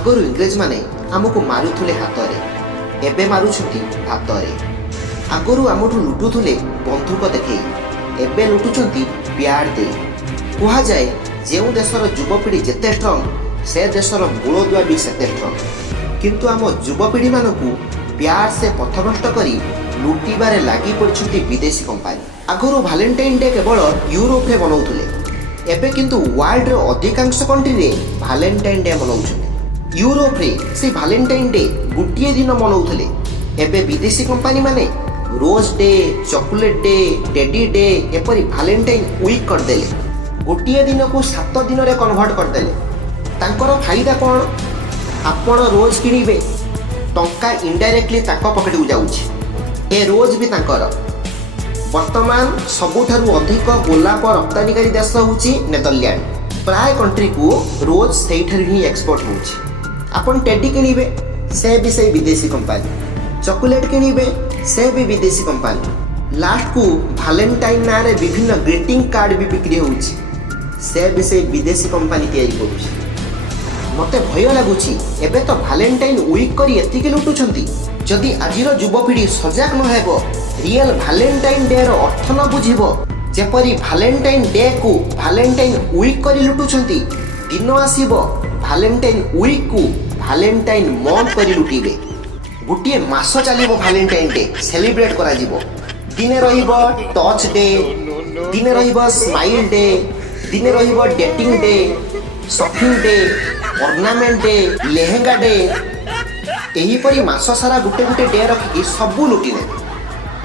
आगरू इंग्रेज माने आमको मारुथुले हातरे एबे मारुछंती हातरे। आगरू आमठू लुटुथुले बंधुक देखई एबे लुटुछंती प्यार दे। कुहा जाए जेउ देशर युवपीढ़ी जेते स्ट्रंग से देशर मूलदुआ भी सेते स्ट्रंग। किंतु आम युवपीढ़ी मानकू प्यार से पथभ्रष्ट करी लुटिबारे लागि पड़छंती विदेशी कंपानी। आगरू वैलेंटाइन डे केवल यूरोप रे बनाउथुले एबे किंतु वर्ल्ड रे अधिकांश कंट्री रे वैलेंटाइन डे मनाउछंती। यूरोप रे से वैलेंटाइन डे गोटे दिन मनाउथले एबे विदेशी कंपानी माने rose day, chocolate day, teddy day एपरी वैलेंटाइन वीक कर देले। गोटे दिन को 7 दिन रे कन्वर्ट कर देले। तांकर फायदा कोन? आपण रोज किनिबे टंका इनडायरेक्टली ताको पॉकेट को जाउछि। ए रोज भी तांकर वर्तमान सबुठारु अधिक गोलाप रप्तानीकारी देश होउछि नेदरलैंड। प्राय कंट्री को रोज सेठार ही एक्सपोर्ट होउछि। आपण टेडी किनिबे से भी से विदेशी कंपानी, चॉकलेट किनिबे से भी विदेशी कंपानी। लास्ट को वैलेंटाइन ना रे विभिन्न ग्रीटिंग कार्ड भी बिक्री होउछि से भी से विदेशी कंपानी तैयारी करूछि। मते भय लागुछि एबे तो वैलेंटाइन वीक करी एतिके लुटुछंती। जदि आजिर युवपीढ़ी सजग न हेबो, रियल वैलेंटाइन डे रो अर्थ न बुझिबो, जेपरी वैलेंटाइन डे को वैलेंटाइन वीक करी लुटुछंती, दिन आसीबो वैलेंटाइन वीक को वैलेंटाइन मंथ करी लुटिबे। गोटे मास चलिबो वैलेंटाइन डे सेलिब्रेट करा जिवो। दिने रहिबो टच डे, दिने रहिबो स्माइल डे, दिने रहिबो dating day, shopping day, ornament day, lehenga day. एही परी मास सारा गुटे गुटे डे रखिकी सबु लुटि देबे।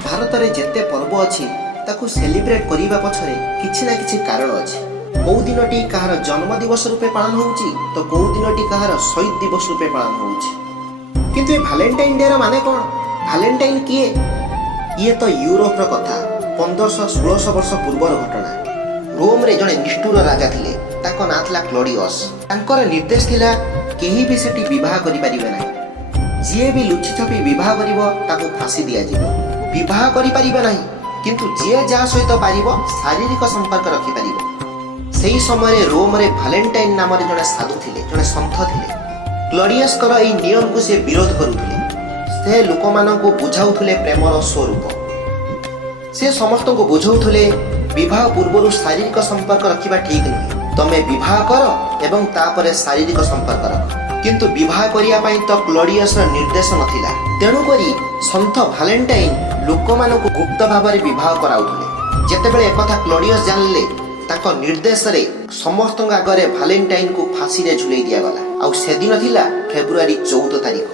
भारत रे जेते पर्व अछि ताकू सेलिब्रेट करिबा पछरे किछि ना किछि कारण अछि। कौ दिनटी कहार जन्म दिवस रूपे पालन होउछि तो कौ दिनटी कहार शहीद दिवस रूपे पालन होउछि। किंतु ए वैलेंटाइन डे रो माने कोन? वैलेंटाइन किए? ये तो यूरोप रो कथा 1500-1600 वर्ष पूर्वर घटना। रोम रे जणे निष्ठुर राजा थिले, ताको नाम थिला क्लॉडियस। तांकर निर्देश थिला केही भी सेठी विवाह करि परिबे नाही। जिए भी लुचि छपी विवाह करिवो ताको फांसी दिया जिवो। विवाह करि परिबे नाही किंतु जिए जा सहित पारिबो शारीरिक संपर्क रखि परिबो। सेही समय रोम रे वैलेंटाइन नाम रे जणे साधु थिले, जणे संत थिले। क्लॉडियस कर एई नियम को से विरोध करुथिले। से लोकमानंकु बुझाउथिले प्रेमर स्वरूप। से समस्त को बुझाउथिले विवाह पूर्वरु शारीरिक संपर्क रखिबा ठीक नुहे। तमे विवाह कर एवं तापरे शारीरिक संपर्क रख। किंतु विवाह करिया पई तो क्लॉडियस र निर्देश नथिला। तेणु करी संत वैलेंटाइन लोकमानंकु गुप्त भाबरे विवाह कराउथिले। जेतेबेले एकथा क्लॉडियस जानले ताको निर्देश रे समस्त आगरे वैलेंटाइन को फांसी रे झुलई दिया गला। आउ से दिन थिला फेब्रुआरी 14 तारिख।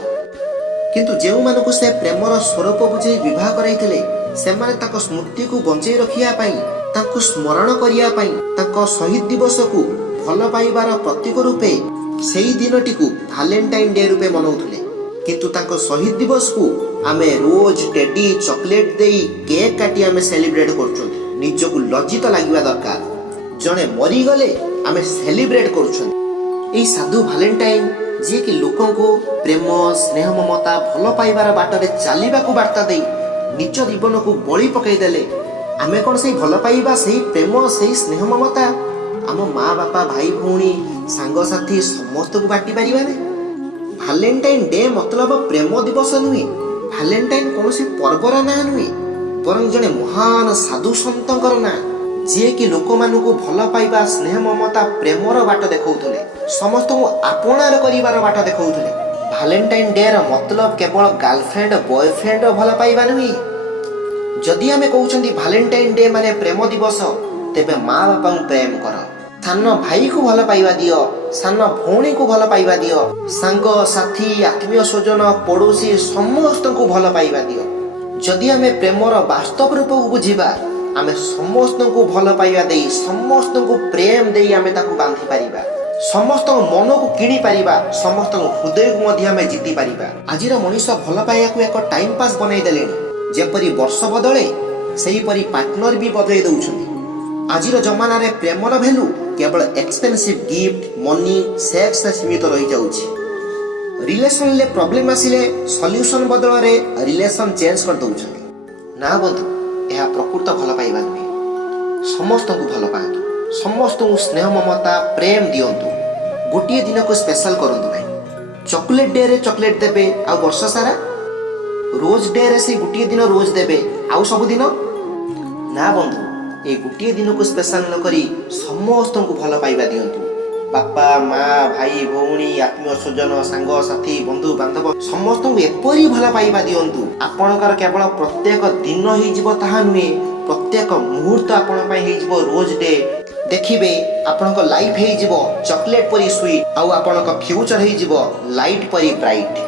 किंतु जेउ मानको से प्रेमर स्वरूप बुझे विवाह कराइथिले से माने ताको स्मृति को बंचई रखिया पई, ताको स्मरण करिया पई, ताको शहीद दिवस को भल पाइबार प्रतीक रूपे सेही दिनटी को वैलेंटाइन डे रूपे मनाउथिले। किंतु ताको शहीद दिवस को आमे रोज टेडी चॉकलेट देई केक काटी आमे सेलिब्रेट करछन। निजको लज्जित लागिबा दरकार। जणे मरी गले आमे सेलिब्रेट करछन। एई साधु वैलेंटाइन जे कि लोकन को प्रेम, स्नेह, ममता, भल पाइबार बाटरे चलिबा को वार्ता देई निज जीवन को बळी पकई देले। आमे कोन सेही भल पाइबा, सेही प्रेम, सेही स्नेह ममता आम माँ बापा, भाई भौणी, सांग साथी समस्त को बाटी पारिबा ने? वैलेंटाइन डे मतलब प्रेम दिवस नुहे। वैलेंटाइन कोनोसी पर्वर ना नुहे, बरं जणे महान साधु संतंकर ना, जे कि लोकमानंकु भल पाइबा, स्नेह, ममता, प्रेमर बाट देखौथले, समस्त को आपणार करिवार बाट देखौथले। वैलेंटाइन डे रो मतलब केवल गर्लफ्रेंड बॉयफ्रेंड भल पाइबा नुहे। जदि आमे कहउछंती वैलेंटाइन डे माने प्रेम दिवस, तेबे माँ बापा को प्रेम कर, सान भाई को भल पाइबा दियो, सान भौणी को भल पाइबा दियो, सांग साथी, आत्मीय स्वजन, पड़ोसी समस्त को भल पाइबा दियो। जदि आमे प्रेमर वास्तव रूप को बुझिबा, आमे समस्त को भल पाइबा देई, समस्त को प्रेम देई आमे ताकू बांधी पारिबा, समस्त मन को किणी पारिबा, समस्त हृदय को मध्य आमे जीति पारिबा। आजिर मनीष भल पाइया को एक टाइम पास बनाई देलेनी। जेपरी वर्ष बदले सेही परी पार्टनर भी बदलाई दउछंती। आजिर जमाना रे प्रेमर वैल्यू केवल एक्सपेंसिव गिफ्ट, मनी, सेक्स रे सीमित रही जाउछि। रिलेशन ले प्रॉब्लम आसिले सॉल्यूशन बदल रे रिलेशन चेंज कर दउछंती। ना बंधु, यह प्रकृत भल पाइबा नुहे। समस्त को भल पातु, समस्त को स्नेह, ममता, प्रेम दियंतु। गोटे दिन को स्पेशल करंतु नहीं। चॉकलेट डे रे चॉकलेट देबे आ वर्ष सारा रोज डे रे से गोटे दिन रोज देबे आउ सब दिन ना बंधु ए गोटे दिन को स्पेशल न करी समस्त को भल पाइबा दियंतु बापा माँ भाई भौणी आत्मीय स्वजन सांग साथी बंधु बांधव समस्त को एपरी भल पाइबा दियंतु आपणकर केवल प्रत्येक दिन ही जीव ताहा नुहे प्रत्येक मुहूर्त आपण पई ही जीव रोज डे देखिबे आपणक लाइफ ही जीव चॉकलेट परी स्वीट आउ आपणक फ्यूचर ही जीव लाइट परी ब्राइट।